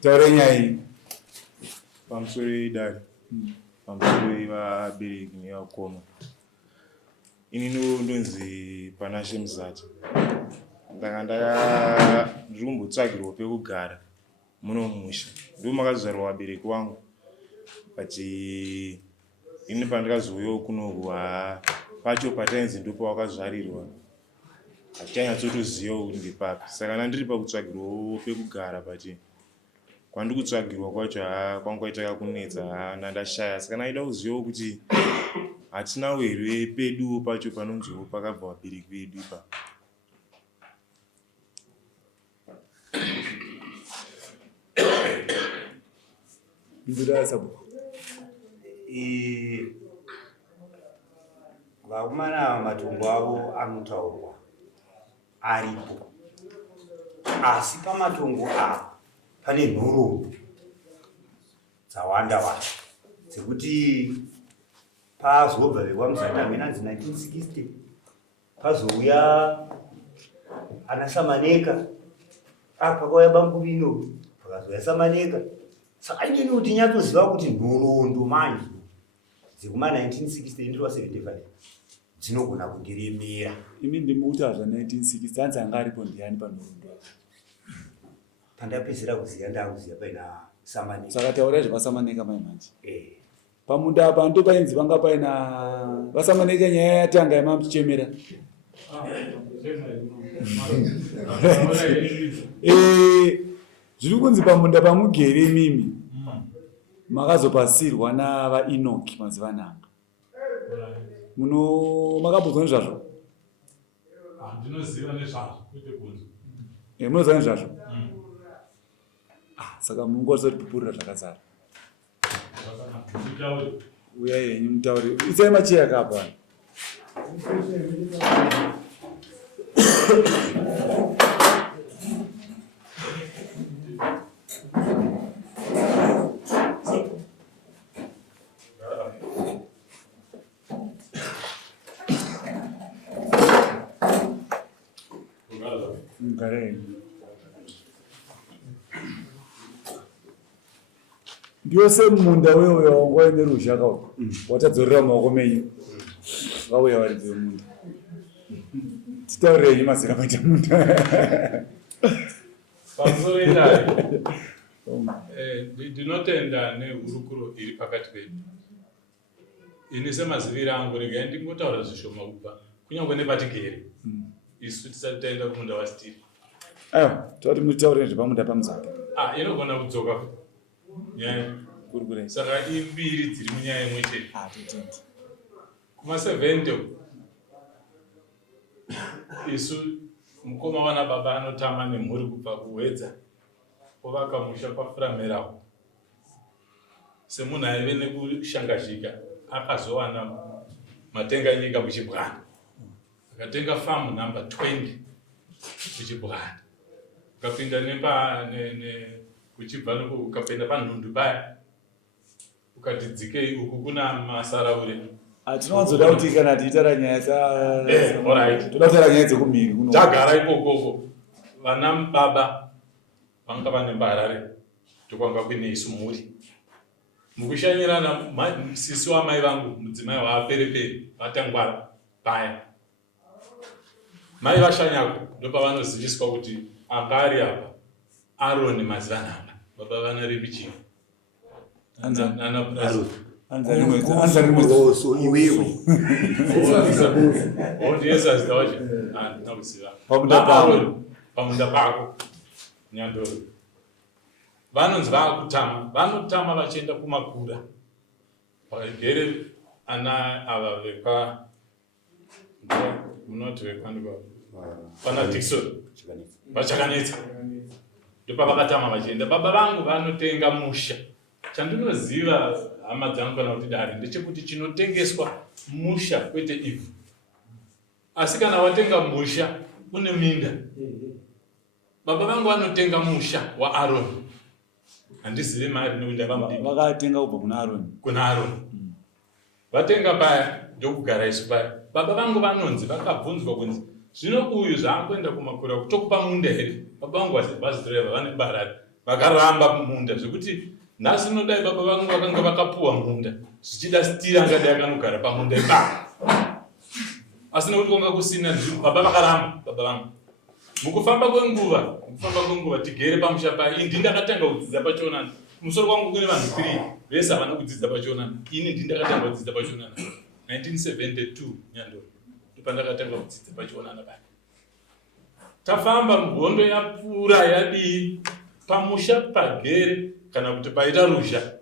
taure nyaya pamusoro idari pamusoro ivabereki nevakoma. Ini ndonzi Panashe Muzati. Ndanga ndiri kumbotsvagirwa pekugara muno mumusha. Ndiko makazvarwa vabereki vangu. But ini pandikazouyawo kunoku pacho patainzi ndipo wakazvarirwa. Hatichanyatsotozivawo kuti ndepapi. Saka ndandiri pakutsvagirwawo pekugara but kwandiri kutsvagirwa kwacho kwanga kwaita kunetsa ndandashaya. Saka ndaida kuzivawo kuti hatinawo here peduwo pacho panonziwo pakabva vabereki vedu ipa. vakomana matombo avo anotaurwa aripo, asi pamatombo avo pane nhoroondo dzawanda wanda dzekuti pazobva vekwaMuzati menanzi 1960 pazouya ana Samaneka, pakauya Banguvino pakazouya Samaneka. Saka inini kuti nyatsoziva kuti nhoroondo manje dzekuma 1960 ndiri 75 dzinogona kundiremera. imi ndimuta zva 1960 anzi anga aripo ndiani panhoroondo pandapedzera kuziva ndakuziva paina Samaneka. saka taura zvevaSamaneka mai manje pamunda apa ndo painzi vanga paina vaSamaneka nyaya yatanga yemamuchemera. Zviri kunzi pamunda pamugere mimi makazopasirwa navaEnoki mazivanhanga. Makambonzwa nezvazvo? Ndinoziva nezvazvo kwete kunzwa. Munoziva nezvazvo? Saka mungozotipupurira zvakazara. Uyai henyu mutaure. Isai macheya akapa. Ndiyo semunda wewe wangwa ine ruzha kawo watadzorera maoko menyu vauya varidzi vemunda titaurei mazera paita munda Pamusoro idari ndinotenda nehurukuro iri pakati pedu. Ini semaziviro angu regai ndingotaura zvishoma kubva kunyange nepatigere isu tisati taenda kumunda wasitiri. toti mutaure nezvepamunda paMuzati. Inogona kudzoka nyaya kurikure saka imbiri dziri munyaya imwe chete. Kuma70 isu mukoma vana baba anotama nemhuri kubva kuwedza ovaka musha paFuramerawo. Semunhu aive nekushangazhika akazowana matenga nyika muChibwana, akatenga famu namba 20 muChibwana, ukapinda kuchibva ukapinda panhundu paya ukati dzikei uku kuna Masaraure. Tinowanzoda kuti kana tiitara nyaya toda kutaura nyaya dzekumhiri kuno tagara ikokoko vana baba vanga vane mbarare tokwanga kuine isu mhuri mukushanyirana. Sisi wamai vangu mudzimai waaperepere vatangwara paya mai vashanyako ndopavanoziviswa kuti angari apa Aroni mazivanhanga baba vana Rebichini pamunda pako Nyandoro vanonzi vaakutama, vanotama vachienda kumakura vagere ana ava vekwa munoti vekwandikwa pana Dickson vachakanetsa ndopavakatama vachienda. Baba vangu vanotenga musha. Chandinoziva hama dzangu kana kuti dare ndechekuti chinotengeswa musha kwete ivhu. Asi kana watenga musha une minda. Baba vangu vanotenga musha waAroni. Handizivi mari nekuti vakatenga kubva kuna Aroni. Kuna Aroni. Vatenga paya ndokugara isu paya. Baba vangu vanonzi vakabvunzwa kunzi zvino uyu zvaakuenda kumakura kutokupa munda here? Baba vangu vasi driver vane barari vakaramba munda zvekuti nhasi nodai baba vangu vakanga vakapuwa munda zvichida stiri angadai akanogara pamunda ipapo asi nekuti kwanga kusina baba vakaramba baba vangu. Mukufamba kwenguva tigere pamusha paya ini ndakatanga kudzidza pachionana. Musoro kwangu kune vanhu 3 vese havana kudzidza pachionana. Ini ndakatanga kudzidza pachionana 1972 Nyandoro ndopandakatanga kudzidza pachionana paya. Tafamba mhondo yapfuura yadii pamusha pagere kana kuti paita ruzha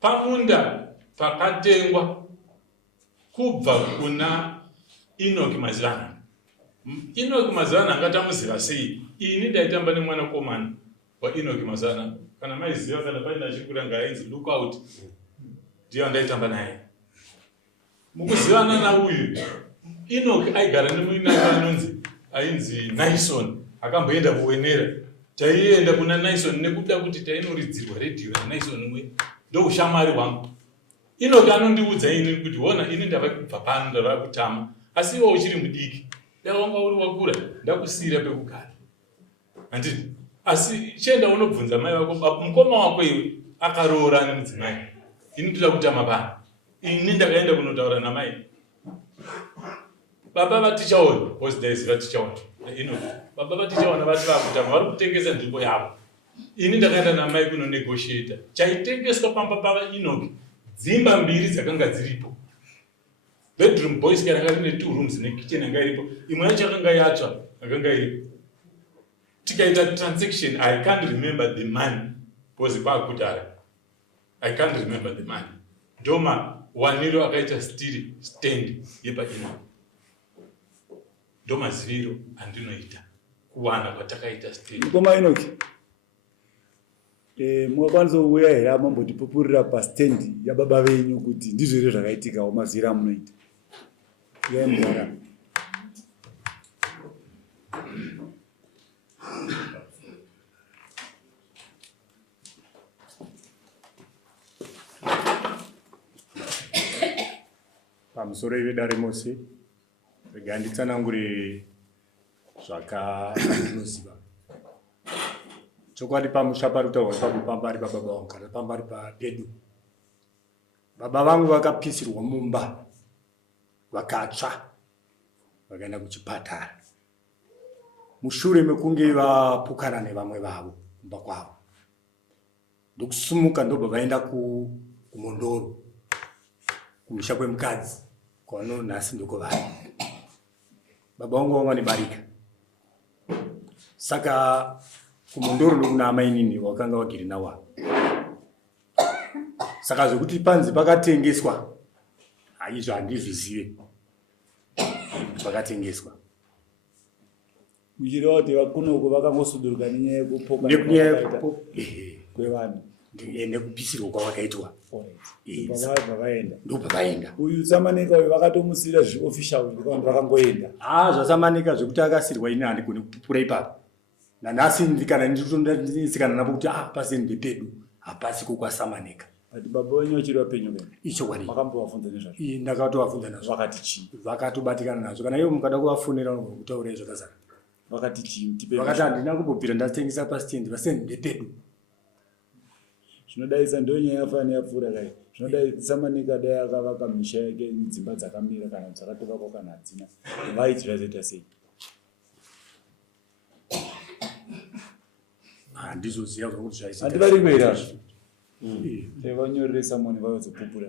pamunda pakatengwa kubva kuna Enoch Mazivana. Enoch Mazivana angatamuziva sei? Ini ndaitamba nemwana komana wa Enoch Mazivana. Kana maiziva kana paina chikura ngainzi Lookout. Ndiyo ndaitamba naye. Mukuzivana na uyu Enoch aigara nemuina anonzi ainzi Naison akamboenda kuwenera. Taienda kuna Naison nekuda kuti tainoridzirwa radio naNaison mwe ndo ushamwari hwangu. Enoch anondiudza ini kuti wona ini ndava kubva pano ndava kutama asi iwe uchiri mudiki. Wanga uri wakura ndakusira pekugara. Handiti asi chenda unobvunza mai vako mukoma wako iwe akaroora nemudzimai. Ini ndida kutama bana. Ini ndakaenda kunotaura namai. Baba vatichaona, boss days vatichaona. Baba vatichaona vati vakutama vari kutengesa nzvimbo yavo. Ini ndakaenda namai kuno negotiator. Chaitengeswa pamba pava Enoch dzimba 2 dzakanga dziripo. Bedroom boys kana rine 2 rooms ne kitchen anga iripo. Imwe yacho akanga yatsva akanga iripo. Tikaita transaction I can't remember the money because kwakutara. I can't remember the money. Ndoma waniro akaita stiri stand yepa ino. Ndoma ziviro andinoita kuwana kwatakaita stiri. Koma Enoch. Mwakwanisa kuuya here amambotipupurira pastand yababa venyu kuti ndizvo here zvakaitika mazira munoita. Yemara. Pamusoro ivedare mose rega nditsanangure zvakandinoziva. Chokwadi pamusha parutaurwa pakupamba ari pababa vangu kana pamba ari papedu. Baba vangu vakapisirwa mumba vakatsva vakaenda kuchipatara. Mushure mekunge vapukana nevamwe vavo mumba kwavo ndokusumuka ndobva vaenda kumondoro kumusha kwemukadzi kwano nhasi ndoko vari. Baba vangu vanga nebarika saka kumondoro ndokuna amainini wakanga wagiri nawa. Saka zvokuti panzi pakatengeswa haizvo handizvizive pakatengeswa. Muchiri wati vakunoko vakangosuduruka nenyaya yekupoka kwevanhu nekupisirwa kwavakaitwa vaenda ndobva vaenda. Uyu Samaneka uyu vakatomusira zviofficial kuti vakangoenda. ZvaSamaneka zvekuti akasirwa ini handigoni kupupura ipapo. Nanhasi kana nditondanisikana napo kuti pasi ndepedu hapasi kokwaSamaneka. Ati baba wenyu achiri wapenyu kana? Ichokwadi. Makambovafunza nezvazvo? Ndakatovafunza nazvo. Vakati chii? Vakatobatikana nazvo. Kana ivo mukada kuvafonera kutaura zvakazara. Vakati chii? Tipe. Vakati handina kumbobvira ndatengesa pasitendi vasendi ndepedu. Zvinodaisa ndonyaya yafana yapfuura kai. Zvinodai Samaneka dai akavaka misha yake dzimba dzakamira kana dzakatovakwa kana hadzina. Vaitira zeta sei? Handizoziva kuti zvaizita. Handivari kuera. Vanyorere Samoni vayozopupura.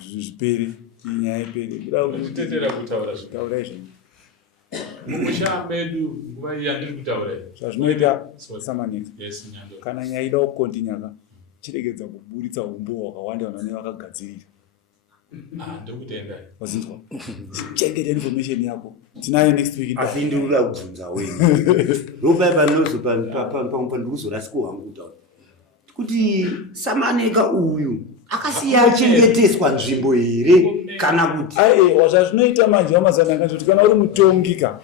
Zvipere nyaya ipere. Kutetera kutaura zvitaura izvo. Mumusha medu nguva iyi yandiri kutaura zvazvinoita Samaneka. Yes, Nyandoro. Kana nyaya ida kukontinyaka chiregedza kuburitsa umbo hwakawanda vanhu vakagadzirira. Ndokutenda. Wazinzwa? Chengeta information yako. Tinayo next week. Asi ndikuda kubvunza wenyu. Ndopa panozo pandikuzorasika hangu kutaura. Kuti Samaneka uyu akasiya chengeteswa nzvimbo here kana kuti wazvazvinoita manje wamazana kuti kana uri mutongika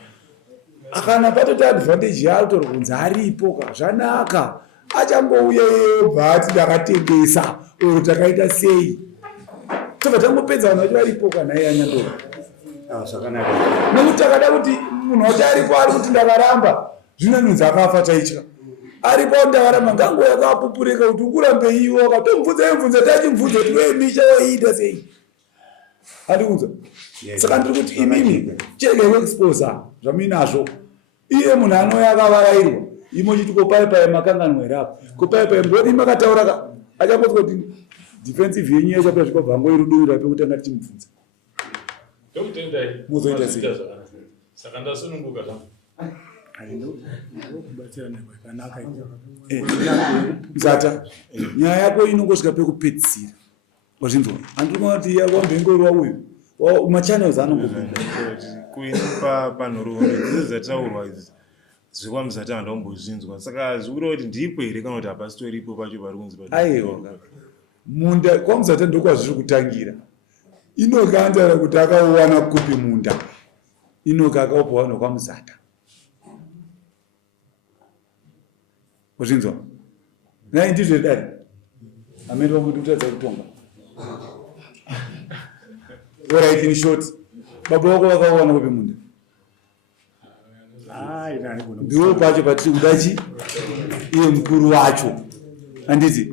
akana patoti advantage yatori kunzi aripo ka zvanaka achangouya yebva ati ndakatengesa oro takaita sei tobva tangopedza vanhu vachi varipo kana iye Nyandoro. Zvakanaka. Nekuti takada kuti munhu wacho aripo ari kuti ndakaramba zvinonzi akafa taitya aripo ndakaramba ngango yakapupurika kuti ukurambe iwo akatomubvunza tachimubvunza kuti we misha waiita sei andiudza saka ndiri kuti imimi chege kuexposa zvamuinazvo iye munhu anouya akavarairwa imo chiti kopaipai makanganwe rapo kopaipai mboni makataura achamboti kuti defensive yenyu yachapera zvikobva ngoirudurira pekutanga tichimubvunza muzoita sei saka ndasununguka Mzata, nyaya yako inongosvika pekupedzisira wazvinzwa handiri kuona kuti wambengorwa uyu machannels anongobvunza kuipa panhoroondo dzese dzataurwa idzi zvekwamuzata handaumbozvinzwa saka zvikureva kuti ndipo here kana kuti hapasitoripo pacho pari kunzi aiwa munda kwamuzata ndokwazviri kutangira inoka antaura kuti akauwana kupi munda inoka akaupa vanhu kwamuzata wazvinzwa nai ndizvo dare amene pamuti kutadza kutonga oright in short baba wako vakawana kupi munda ndiwo pacho patiri kudachi iye mukuru wacho handiti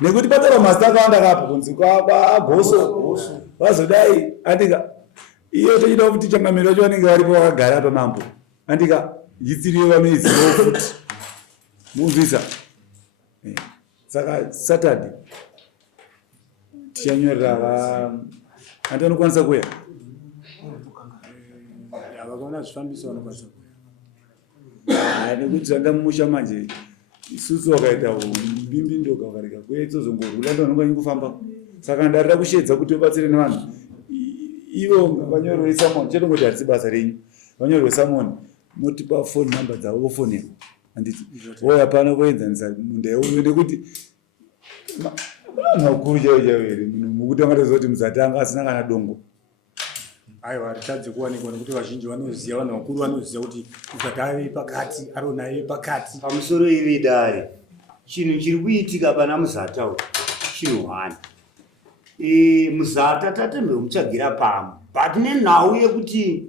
nekuti patara masta akawanda kapo kunzi kwaagoso vazodai andika iyo tochida kuti changamiro wacho vanenge varipo vakagara pamambo andika hitsiriyo vanoiziva futi munzwisa saka saturday tichanyorera handi vanokwanisa kuya vakaona zvifambiso vanokwanisa kuya nekuti zvandamumusha manje isusu wakaita mbimbindo ukareka kuya tozongorwula ndo vanonga nyingofamba saka ndarida kushedza kuti ubatsire nevanhu ivo vanyorwe samoni chetongoti harisi basa renyu vanyorwe samoni motipa phone number dzavo vofonera handiti oya pano voenzanisa munda yeuyo nekuti makuru chaichaire mukuti vangatozoti muzatanga asina kana dongo aiwa ritadze kuwanikwa nekuti vazhinji vanoziva vanhu vakuru vanoziva kuti muzata ave pakati arona ave pakati pamusoro ivi dare chinhu chiri kuitika pana muzata uyu chinohwani muzata tatembe muchagira pamwe but nenhau yekuti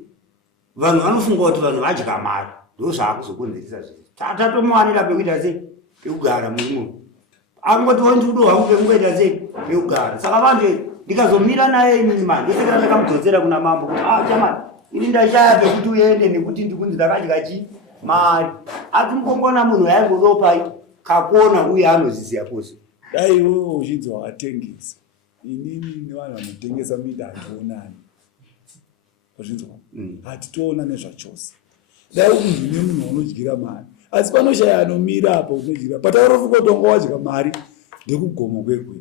vanhu vanofunga kuti vanhu vadya mari ndo zvaakuzokonzeresa zvese tatatomuwanira pekuita sei pekugara murimo angoti wandikudo hwangu pemungaita sei pekugara saka vanhu ndikazomira naye inini mani ndosekera ndakamudzosera kuna mambo kuti chamani ini ndashaya pekuti uende nekuti ndikunzi ndakadya chi mari asi mukongona munhu yaingodopai kakuona uye anoziziya pose dai iwewe uchinzi wakatengesa inini nevanhu vanotengesa mida hationani wazvinzwa hatitoona nezvachose dai unzvine munhu unodyira mari asi panoshaya anomira apa unodyira pataurafukotonga wadya mari ndekugoma kwekwe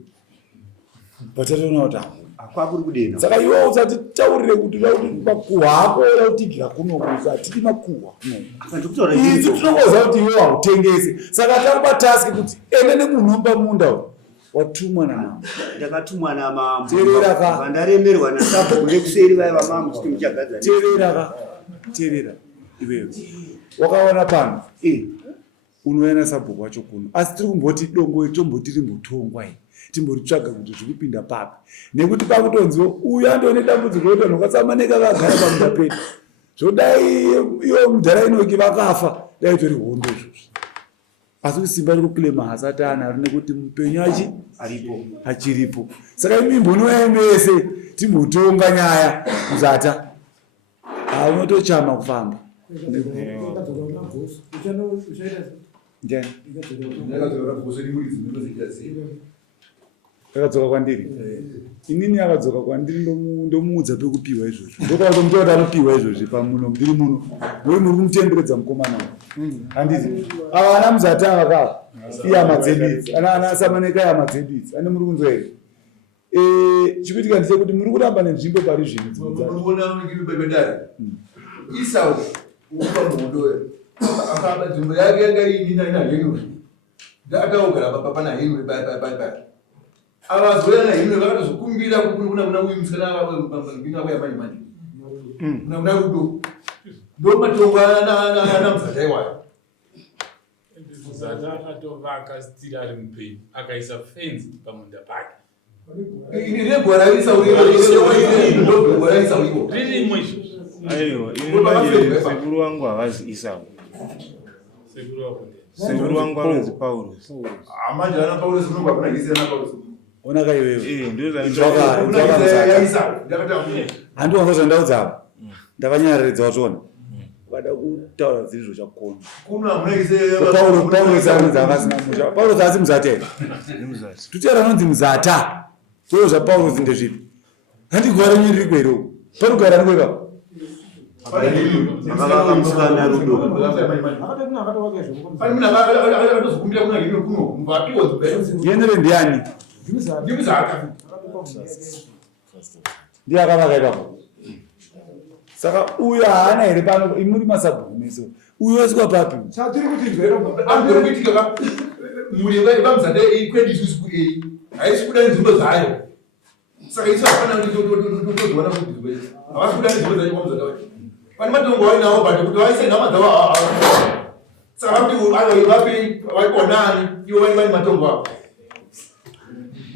patatoona kuti akwakuri kudena saka iwe usati taurire kuti makuhwa ako ora kutidyira kunokuza atidi makuhwa isu tinokoza kuti iwe hautengese saka takupa taski kuti ende nemunhu omba munda watumwa namambo ndakatumwa namambo teerera ka vandaremerwa nasapo kune kuseri vaiva mambo kuti muchagadza teerera iwewe wakaona pano unouya nasabhuku wacho kuno asi tiri kumboti dongo tomboti rimbotongwa timboritsvaga kuti zviri kupinda papi nekuti pakutonziwo uyu andoone dambudziko roti vanhu vakasamaneka vakagara pamunda pedu zvodai iwo mudhara inoki vakafa dai tori hondo izvozvi asi kuti simba rikukilema hasati anaro nekuti mupenyu achiripo saka imimbonoya mese timbotonga nyaya muzata unotochama kufamba akadzoka kwandiri inini akadzoka kwandiri ndomuudza pekupiwa izvozvi ndokauto muti kuti anopiwa izvozvi pamuno ndiri muno muri muri kumutenderedza mukomana handiti ava ana muzata ava iyama dzedu idzi ana samaneka yama dzedu idzi ane muri kunzwa here chikuitika ndechekuti muri kuramba nenzvimbo pari zvino Isau upa muondoe akaba nzvimbo yake yanga ina Henry ndakaogara papa na Henry bye avazoya na Henry vakatozokumbira kuna uyu musikana akabinga kwa manje kuna rudo ndo matonga na mzata iwayo muzata akatovaka stiri ari mupenyu akaisa fenzi pamunda pake iregwara Isau ndogwara Isau ririmo izvozvo aiwa ini manje sekuru wangu havazi Isau sekuru wako sekuru wangu anonzi Paulos. Manje ana Paulos unonga kuna hisi ana Paulos. Ona kai wewe. Ndio Handi wangoza ndaudza apa. Ndakanyaradza watona. Wada kutaura zizvo chakona. Kuna munaize Paulos anonzi akasina musha. Paulos asi muzatera. Tutera anonzi muzata. Zviro zvaPaulos ndezvipi? Handigwara nyiri kwero. Parugara ngweka. Yenere ndiani? Ndiye akavaka ipapo. Saka uyu haana here pano imuri masabhuku meso. Uyu wesikwa papi? Chatiri kuti nzvero ambiri kuitika mulinga ipamuzanda ikwendi isusu kuri haisi kuda nzvimbo dzayo. Saka isu hapana kutozowana kuti zvimbo havasi kuda nzvimbo dzayo pamuzanda wacho. Pane matongo wainawo bhati kuti waise nhama dzavo saka vakuti vapi vaikonani ivo vane matongo avo.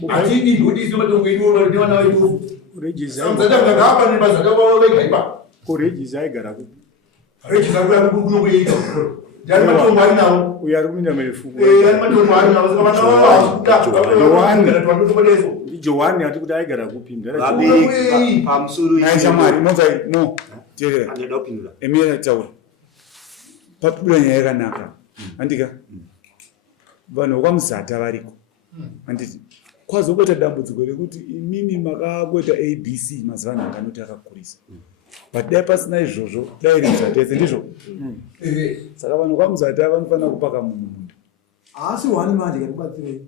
Ati indudi isu matongo ivo nevana vaivo. Muzanda mukagapa nebazanda vavo vega ipapo. Kuregisa aigara kupi? Regisa kunokuita ndani matongo ari nawo Uyu ari kuminda merefu. ani matongo ari nawo saka vana vavo Johani ati kuti aigara kupi? Naishamari inonzai no. Teerera. Anoda kupindura. Emira taura. Pabuda nyaya yakanaka. Handika. Vanhu vaMuzata variko. Handiti. Kwazokuita dambudziko rekuti imimi makakuita ABC mazuva ano akanoti akakurisa. But dai pasina izvozvo dai rimuzata ese ndizvo. Saka vanhu vaMuzata vanofanira kupaka munhu munda. Asi wani manje kakubatsirei.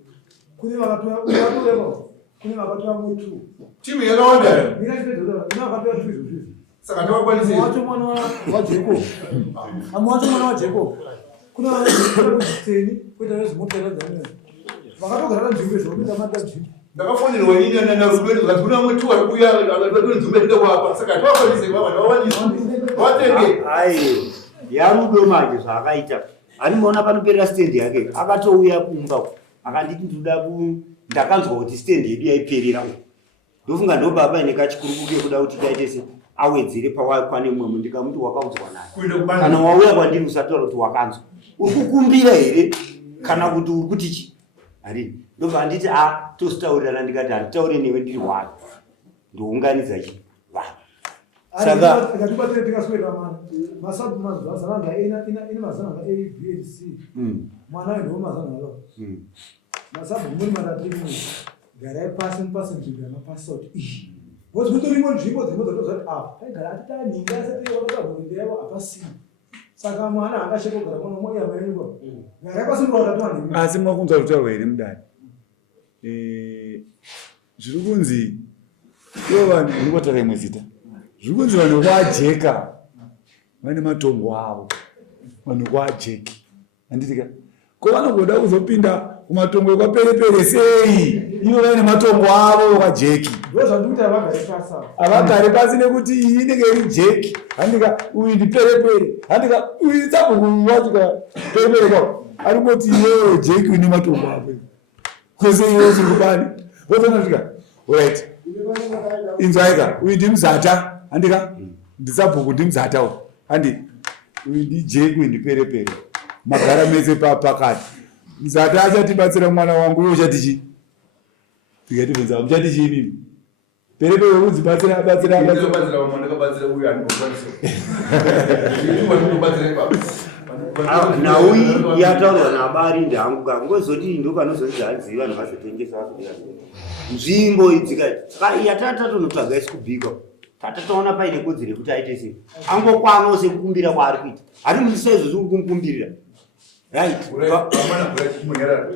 Kune vakatoya kune vakatoya mutu. timu yakawanda Mina chipedza ina vakatoya izvozvo. saka ndavakwanise Wacho mwana wa Jacob. Amwacho mwana wa Jacob. Kuna vanhu kuita nezimotera dzamene. Vakatogara nzvimbo izvopinda matanzvimbo. ndakafonelwa inini narudweni kuti kuna mutu ari kuuya akatora nzvimbo ekuda kuapa saka ndavakwanise vanhu vawanisa vatenge Ai, yarudo manje zvaakaita. Animaona panoperera stand yake. Akatouya kumba. Akanditi ndakanzwa kuti stand yedu yaiperera. Ndofunga ndo baba ine kachikurubuke kuda kuti taitese awedzere pane mumwe ndikamuti wakaudzwa naye. Kana wauya kwandiri usataura kuti wakanzwa. Ukukumbira here kana kuti uri kuti chi? Ari. Ndobva anditi tositaurirana ndikati handitaure newe ndiri wani. Ndounganidza chi? Vanhu. Saka akatibatsira tikaswera mana. Masabu mazana ina mazana A B and C. Mwana ndo mazana alo. Masabu muri matatu garai pasi nzvimbo pass out. What's good to nzvimbo dzinozotoza gara ataninga asati wakabvundewa apasi. Saka mwana akasheka kugara mwana mmoja amenywa. Garai pasi ndo wakatwani. Asi mwakunzwa kutaurwa here mudani. Zviri kunzi ivo vanhu ndingotaura imwe zita. Zviri kunzi vanhu kwajeka vane matongo avo. Vanhu kwajeki. Handitika. Ko vanogoda kuzopinda kumatongo ekwaperepere sei? Ivo vane matongo avo kwajeki. Ndozvandikuti avagare pasi. Avagare pasi nekuti iyi inenge iri jeki. Handika uyu ndiperepere. Handika uyu tsabhukuwatika perepere kwavo. Ari kuti iwewe jeki une matongo avo. Kwese iwe zvikubani. Wozonasvika. Alright. Inzwaika. Uyu ndimuzata. Handika ndisabhuku ndimuzatawo. Handi uyu ndijeki uyu ndiperepere. Magara mese pakati. Muzata achatibatsira mwana wangu uye uchati chi? Tikatibvunza uchati chi mimi? Perepere udzibatsira batsira ndakabatsira uyu andikwanisa ndinobatsira ipapo Nauyi yataurwa nabari ndangu kangozoti ndo panozoti hadziva vanhu vazotengesa vazodira nzvimbo idzikati saka yatatonotsvaga isi kubhika tatataona paine kodzero yekuti aite sei angokwanawo sekukumbira kwaari kuita hari mundisa izvozvi uri kumukumbirira right amana kula chimonyara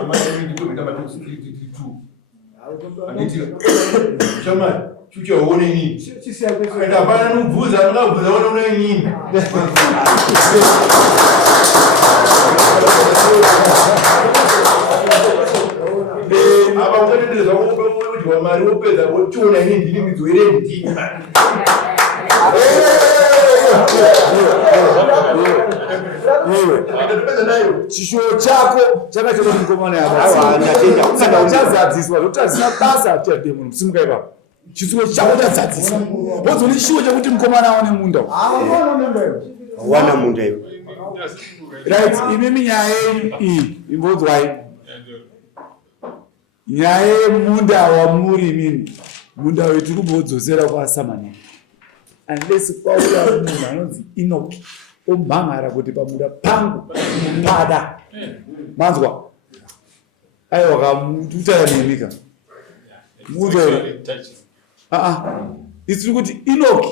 amana ndikuita matusi 2 anditi chama chucho uone nini enda hapana nubvuza nobvuza ona una nini aba ungatendeza kuti wa mari wopedza wochiona nini ndini midzo ire ndini chishuwo chako chakacheka mukomana yachazadziswa zvokuti hazina basa hatiade munhu musimuka ipapo chisuwo chako chazadziswa wozoni chishuwo chekuti mukomana awane munda wana munda iwe right imimi nyaya yenyu iyi imbodzwai nyaya yemunda wamuri imimi munda wetu kumbodzosera kwasamani unless kwauya munhu anonzi Enoki omhan'ara kuti pamunda pangu mumwada manzwa aiwa kamututayanemika isiri kuti Enoki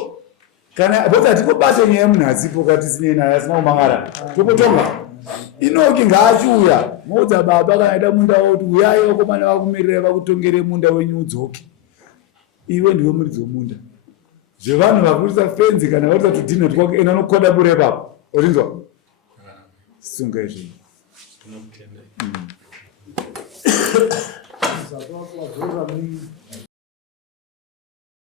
kana bota tikobate nyaya yemunhazipo katisine naye asina kumhan'ara tokotonga Enoki ngaachiuya moudza baba kana ida munda woti uyai vakomana vakumirira vakutongere munda wenyu udzoke iwe ndiwe muridzi wemunda zvevanhu vakurisa fenzi kana varisa tudhina twake ena nokoda bure papo orinzwa sunga izvi Zvakwakwa